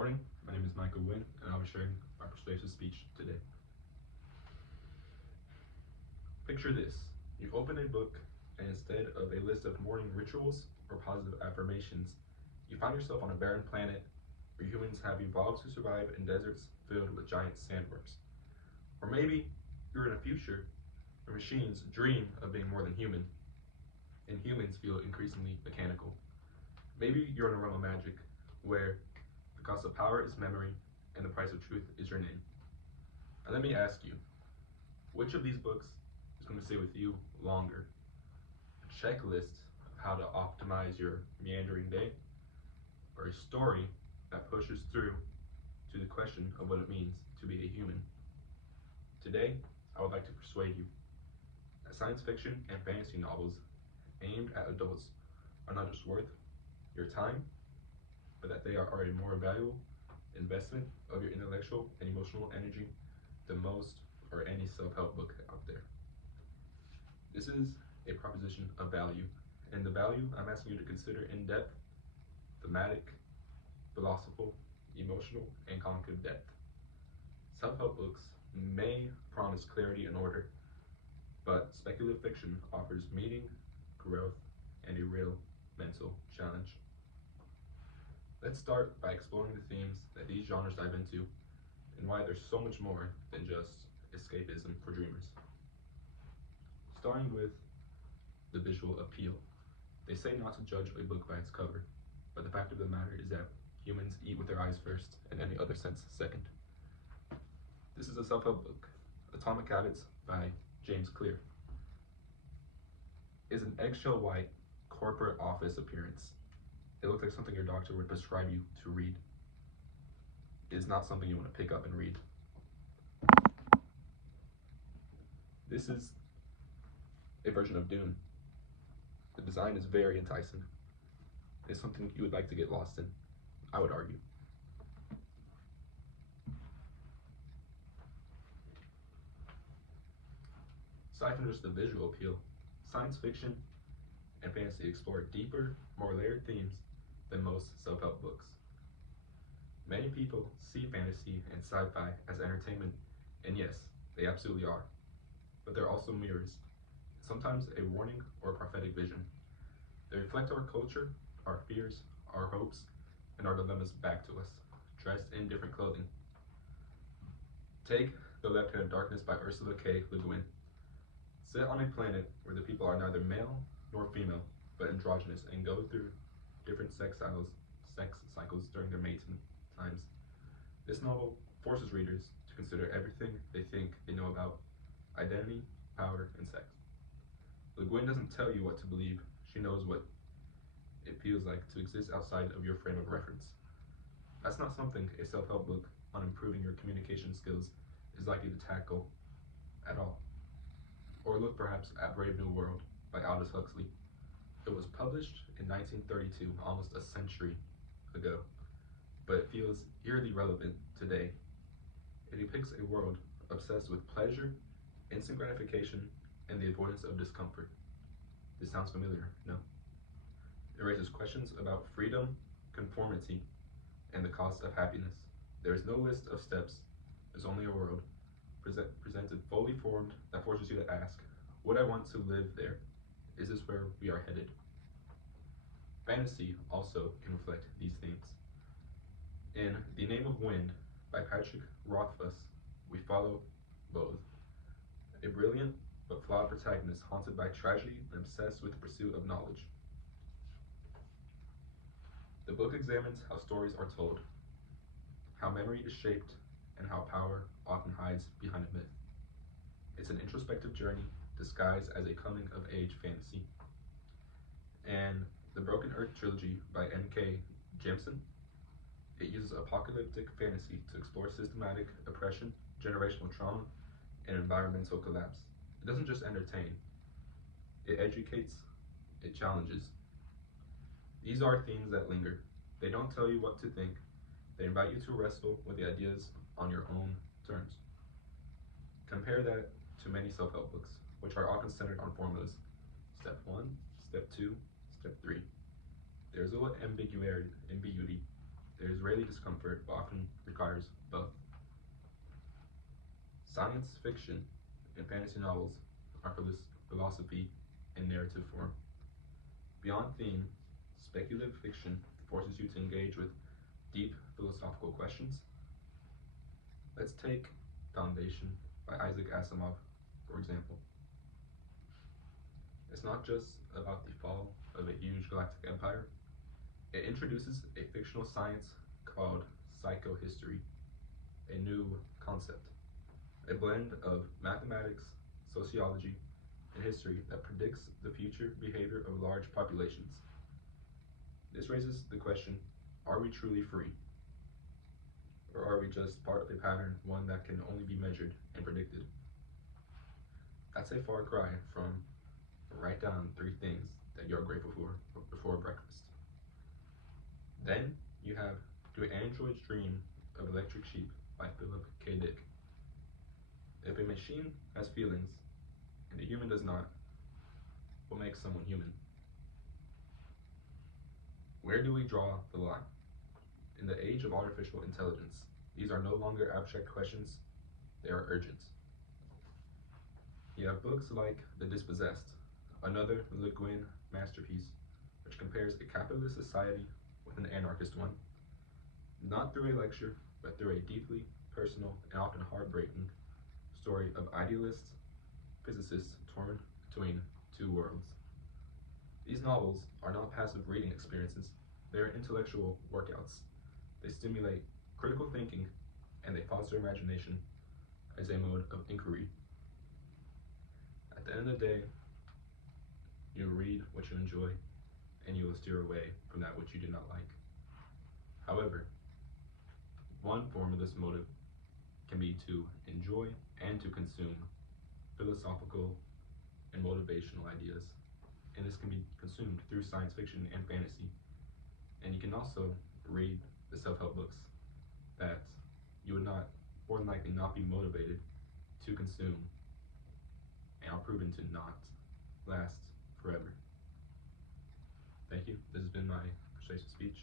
morning, my name is Michael Wynn, and I'll be sharing my persuasive speech today. Picture this. You open a book, and instead of a list of morning rituals or positive affirmations, you find yourself on a barren planet where humans have evolved to survive in deserts filled with giant sandworms. Or maybe you're in a future where machines dream of being more than human, and humans feel increasingly mechanical. Maybe you're in a realm of magic where the cost of power is memory and the price of truth is your name. And let me ask you, which of these books is going to stay with you longer? A checklist of how to optimize your meandering day, or a story that pushes through to the question of what it means to be a human? Today, I would like to persuade you that science fiction and fantasy novels aimed at adults are not just worth your time, but that they are a more valuable investment of your intellectual and emotional energy than most or any self-help book out there. This is a proposition of value, and the value I'm asking you to consider in depth, thematic, philosophical, emotional, and cognitive depth. Self-help books may promise clarity and order, but speculative fiction offers meaning, growth, and a real mental challenge. Let's start by exploring the themes that these genres dive into and why there's so much more than just escapism for dreamers. Starting with the visual appeal. They say not to judge a book by its cover, but the fact of the matter is that humans eat with their eyes first and any other sense second. This is a self-help book, Atomic Habits by James Clear. Is an eggshell white corporate office appearance. It looks like something your doctor would prescribe you to read. It is not something you want to pick up and read. This is a version of Dune. The design is very enticing. It's something you would like to get lost in, I would argue. Aside from just the visual appeal, science fiction and fantasy explore deeper, more layered themes than most self-help books. Many people see fantasy and sci-fi as entertainment, and yes, they absolutely are. But they're also mirrors, sometimes a warning or a prophetic vision. They reflect our culture, our fears, our hopes, and our dilemmas back to us, dressed in different clothing. Take The Left Hand of Darkness by Ursula K. Le Guin. Set on a planet where the people are neither male nor female, but androgynous and go through different sex cycles during their mating times. This novel forces readers to consider everything they think they know about identity, power, and sex. Le Guin doesn't tell you what to believe, she knows what it feels like to exist outside of your frame of reference. That's not something a self-help book on improving your communication skills is likely to tackle at all. Or look perhaps at Brave New World by Aldous Huxley. It was published in 1932, almost a century ago, but it feels eerily relevant today. It depicts a world obsessed with pleasure, instant gratification, and the avoidance of discomfort. This sounds familiar, no? It raises questions about freedom, conformity, and the cost of happiness. There is no list of steps, there's only a world presented fully formed that forces you to ask, would I want to live there? Is this where we are headed? Fantasy also can reflect these themes. In The Name of Wind by Patrick Rothfuss, we follow both a brilliant but flawed protagonist haunted by tragedy and obsessed with the pursuit of knowledge. The book examines how stories are told, how memory is shaped, and how power often hides behind a myth. It's an introspective journey disguised as a coming-of-age fantasy. And the Broken Earth trilogy by N.K. Jemisin, it uses apocalyptic fantasy to explore systematic oppression, generational trauma, and environmental collapse. It doesn't just entertain, it educates, it challenges. These are themes that linger. They don't tell you what to think, they invite you to wrestle with the ideas on your own terms. Compare that to many self-help books, which are often centered on formulas. Step 1, Step 2, Step 3. There's a little ambiguity. There's There is rarely discomfort, but often requires both. Science fiction and fantasy novels are philosophy in narrative form. Beyond theme, speculative fiction forces you to engage with deep philosophical questions. Let's take Foundation by Isaac Asimov, for example. It's not just about the fall of a huge galactic empire. It introduces a fictional science called psychohistory, a new concept, a blend of mathematics, sociology, and history that predicts the future behavior of large populations. This raises the question, are we truly free? Or are we just part of a pattern, one that can only be measured and predicted? That's a far cry from write down 3 things that you're grateful for before breakfast. Then you have Do Androids Dream of Electric Sheep by Philip K. Dick. If a machine has feelings and a human does not, what makes someone human? Where do we draw the line? In the age of artificial intelligence, these are no longer abstract questions, they are urgent. You have books like The Dispossessed, another Le Guin masterpiece, which compares a capitalist society with an anarchist one, not through a lecture, but through a deeply personal and often heartbreaking story of idealists, physicists torn between 2 worlds. These novels are not passive reading experiences, they are intellectual workouts. They stimulate critical thinking and they foster imagination as a mode of inquiry. At the end of the day, you read what you enjoy and you will steer away from that which you do not like. However, one form of this motive can be to enjoy and to consume philosophical and motivational ideas. And this can be consumed through science fiction and fantasy. And you can also read the self-help books that you would not, more than likely, not be motivated to consume and are proven to not last forever. Thank you. This has been my persuasive speech.